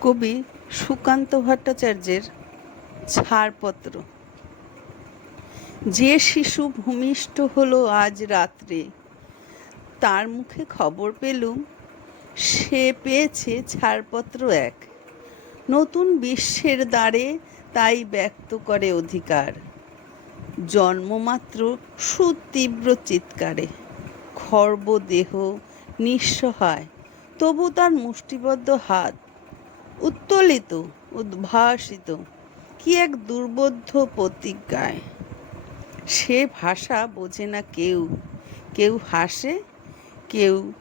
কবি সুকান্ত ভট্টাচার্যের ছাড়পত্র। যে শিশু ভূমিষ্ঠ হলো আজ রাত্রে, তার মুখে খবর পেলুম সে পেয়েছে ছাড়পত্র এক। নতুন বিশ্বের দ্বারে তাই ব্যক্ত করে অধিকার। জন্মমাত্র সুতীব্র চিৎকারে, খর্ব দেহ নিঃসহায়, তবু তার মুষ্টিবদ্ধ হাত উত্তোলিত, উদ্ভাসিত কি এক দুর্বোধ্য প্রতিজ্ঞায়। সে ভাষা বোঝে না কেউ, কেউ হাসে, কেউ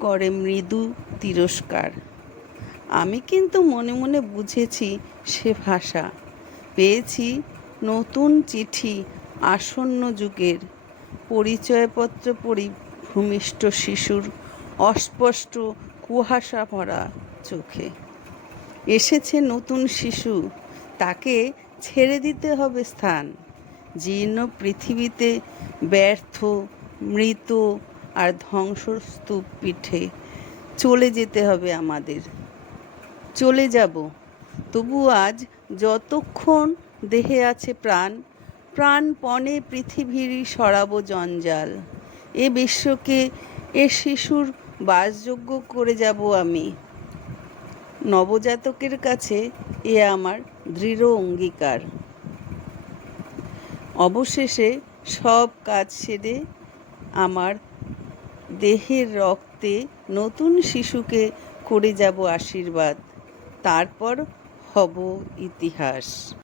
করে মৃদু তিরস্কার। আমি কিন্তু মনে মনে বুঝেছি সে ভাষা। পেয়েছি নতুন চিঠি আসন্ন যুগের, পরিচয়পত্র পড়ি ভূমিষ্ঠ শিশুর অস্পষ্ট কুয়াশা ভরা চোখে। এসেছে নতুন শিশু, তাকে ছেড়ে দিতে হবে স্থান। জীর্ণ পৃথিবীতে ব্যর্থ, মৃত আর ধ্বংসস্তূপ পিঠে চলে যেতে হবে আমাদের। চলে যাব, তবু আজ যতক্ষণ দেহে আছে প্রাণ, প্রাণপণে পৃথিবীরই সরাবো জঞ্জাল। এ বিশ্বকে এ শিশুর বাসযোগ্য করে যাব আমি। নবজাতকের কাছে এ আমার দৃঢ় অঙ্গীকার। অবশেষে সব কাজ সেরে আমার দেহের রক্তে নতুন শিশুকে করে যাব আশীর্বাদ। তারপর হব ইতিহাস।